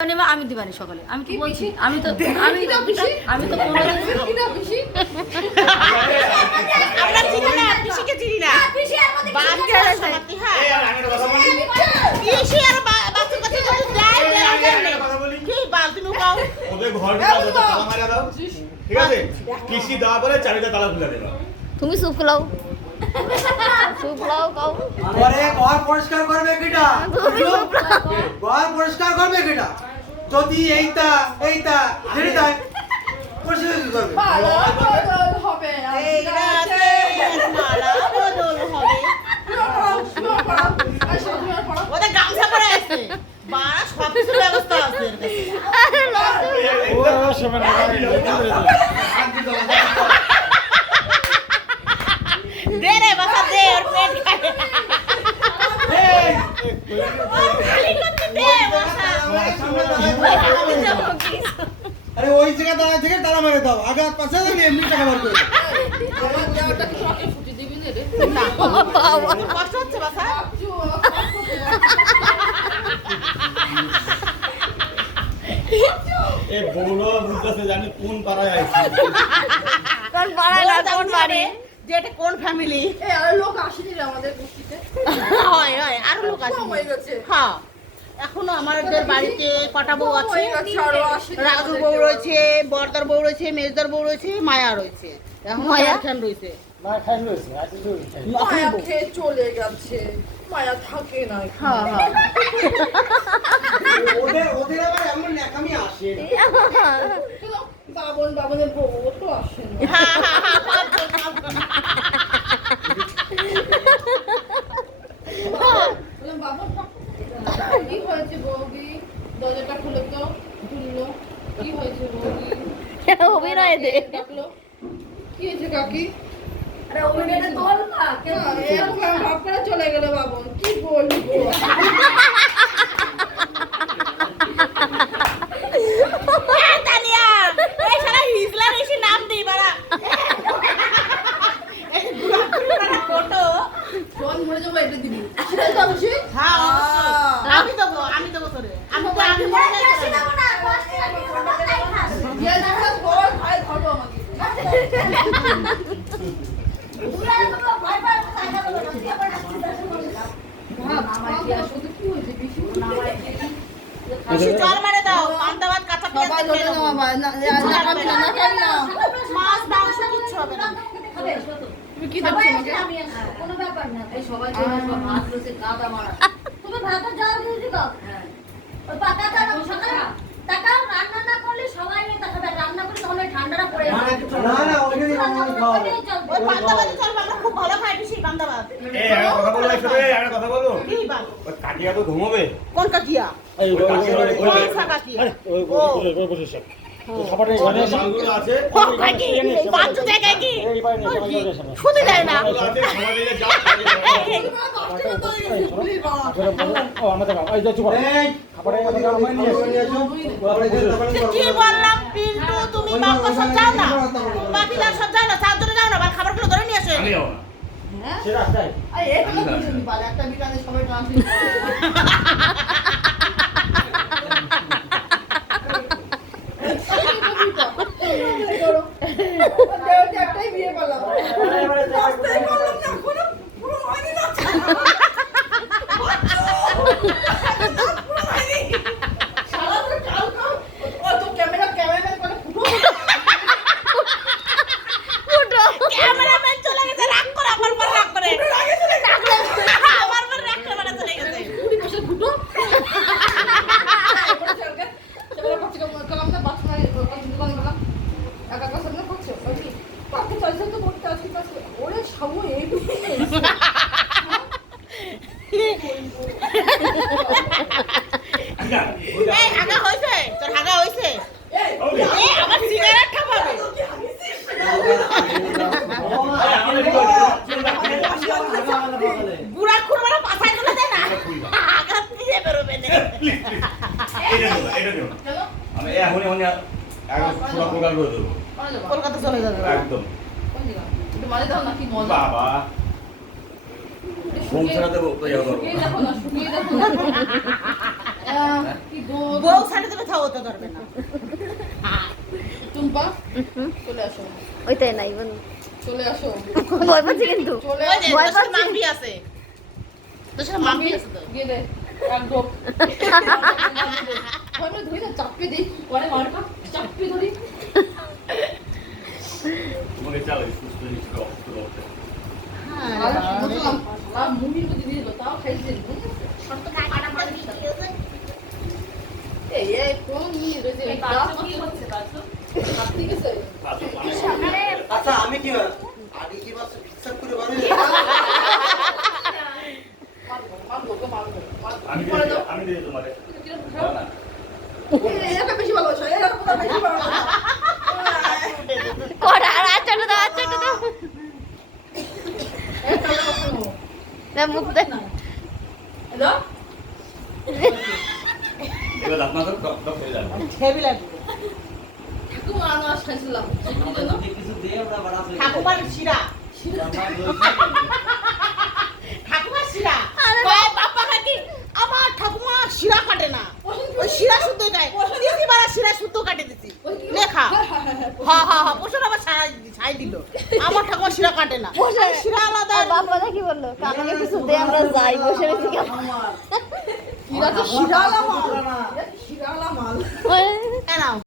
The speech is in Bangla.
আমি দিবানি সকালে আমি কি বলছি আমি তো আমি তো আমরা চিনি না পিসিকে চিনি না বাদ দিয়ে সমাপ্তি হ্যাঁ পিসি আর বাচ্চার কাছে যদি যায় কি বাদ দিনু পাও ওদের ঘর ভিতরে তালা মারা দাও ঠিক আছে পিসি দেওয়া পরে চাবিটা তালা খুলে দেবা তুমি চুপ লাও চুপ লাও কাও পরে ঘর পরিষ্কার করবে কিটা ঘর পরিষ্কার করবে কিটা যদি এইটা ছেড়ে দেয় পরিষ্কার কি করবে মালা বদল হবে এই রাতে মালা বদল হবে ওদের গামছা পরে আছে বাড়া সব কিছু ব্যবস্থা আছে দে রে বাসা দে ওর পেট খায় আরে ওই জায়গা দাঁড়ায় থেকে তালা মেরে দাও আগে পাশে যাবি এমনি টাকা বার করে কষ্ট হচ্ছে বাসা এই বউরা বুঝতেছে জানি কোন পাড়ায় আইছে কোন পাড়ায় না কোন বাড়ি যে এটা কোন ফ্যামিলি আর লোক আসেনি রে আমাদের বস্তিতে হয় আরো লোক আছে হয়ে গেছে হ্যাঁ এখনো আমাদের বাড়িতে কটা বউ আছে রাজুর বউ রয়েছে বর্দার বউ রয়েছে মেজদার বউ রয়েছে মায়া রয়েছে এখন মায়া খান রয়েছে মায়া খেয়ে চলে গেছে মায়া থাকে না হ্যাঁ ওদের আবার এমন ন্যাকামি আসে বাবনের বউ তো আসে না বাবন কি হয়েছে বৌদি দরজাটা খুলে তো খুললো কি হয়েছে বৌদি অভিনয় দে ডাকলো কি হয়েছে কাকি আরে অভিনয়টা তোল না এরকম ভাব করে চলে গেল বাবন কি বলবো তানিয়া এই শালা হিজলার এসে নাম দেই বাড়া এই বুড়া বুড়া ফটো ফোন মরে যাবো এটা দিবি সেটাই তো খুশি হ্যাঁ আমি দেবো তোরে আমি মরে যাচ্ছি না ইয়ে দেখা বল ভাই ধরো আমাকে জল মারে দাও পান্তাবাদ কাঁচা পেঁয়াজ দিয়ে দাও মাছ মাংস কিচ্ছু হবে না তুমি কি দেখছো আমাকে কোনো ব্যাপার না এই সবাই চলে আসবে ভাত রয়েছে কাদা মারা তুমি ভাতটা জল দিয়ে দিবা হ্যাঁ ওই পাতাটা তাকাও রান্না না করলে সবাই নিয়ে তাকাবে রান্না করে তখন ওই ঠান্ডাটা পড়ে যাবে না ওইখানে খাওয়া ওই পান্তাবাদ চল আমরা খুব ভালো খাই বেশি পান্তাবাদ এই একটা কথা বলবো একসাথে একটা কথা বলবো কি বাল ওই কাটিয়া তো ঘুমাবে কোন কাকিয়া ওই কাটিয়া কোন কাকিয়া মালগুলো আছে ও কাকি বাচ্চা জায়গায় কি শুধু দেয় না আছে সময় দিলে যাও কি বললাম পিন্টু তুমি বাপ সব যাও না বাকিরা সব যাও না চারজনে যাও না আর খাবারগুলো ধরে নিয়ে আসো আমি যাবো না আরে এটা তো বুঝিনি পারে একটা বিকালে সবাই ট্রান্সলেট একটাই বিয়ে করলাম রাস্তায় করলাম না কোনো পুরো হয়নি না সারা তো কাল ও তো ক্যামেরাম্যান করে ফুটো ক্যামেরাম্যান চলে গেছে রাগ করে আমার পর রাগ করে আমার পর রাগ করে মানে চলে গেছে পুরি বসে ফুটো সেগুলো করছে করলাম না বাথরুমে দোকানে গেলাম একা একা সামনে করছে পাকে চলছে তো করতে আসতে ওরে সাবু এই এই হাগা হইছে তোর হাগা হইছে এই আমার সিগারেট খাবে বুড়া খুরমারা পাছায় তুলে দে না হাগা দিয়ে বেরোবে না এটা নিও আমি এখনই একদম পুরো প্রকার করে দেবো কলকাতা চলে যাবে একদম কোন জায়গা একটু মাঝে দাও না কি মজা বাবা ঘুম ছাড়া দেবো তো যাবো শুকিয়ে দেখো না কি দুধ বউ ছাড়ে দেবে তাও তো ধরবে না। টুম্পা চলে আসো ওইটাই নাই বোন চলে আসো ভয় পাচ্ছি কিন্তু চলে ওই যে আসো তোর সাথে মাম্পি আছে, তোর সাথে মাম্পি আছে তো। গিয়ে দে একদম আমি ধরি না চাপকে দিই পরে মারকা চাপকে ধরি তোমাকে চালাই সুস্থ নিচ্ছে অসুস্থ করতে। আর বললাম আর মুভির মধ্যে দিয়ে দিল তাও খাইছে এই কোন নিয়ে রয়েছে কি হচ্ছে বাচ্চা ঠিক আছে আচ্ছা আমি কি হয় আগে কি বাস হিসাব করে বাড়ি আমি দিয়ে তোমাকে এটা বেশি ভালো আছে এটা বেশি ভালো আছে কড়া আর আচারটা দাও আচারটা দাও না মুখ দে হ্যালো এবার আপনার ডক ডক হয়ে যাবে। হেভি লাগবে। ঠাকুমা আনারস খাইছিলাম কি জানো ঠাকুমার শিরা, ঠাকুমার শিরা কয় বাপ্পা কাকি আমার ঠাকুমা শিরা কাটে না, ওই শিরা শুদ্ধ খায়, দিদি বারা শিরা শুদ্ধ কাটে দিছি লেখা। হ্যাঁ হ্যাঁ হ্যাঁ পোষণ আবার ছাই দিল, আমার ঠাকুমা শিরা কাটে না, শিরা আলাদা। আর বাবাটা কি বললো কাকাকে কিছু দে আমরা যাই বসে রয়েছি কেন এরা তো শিরালা মাল শিরালা মাল এ নাও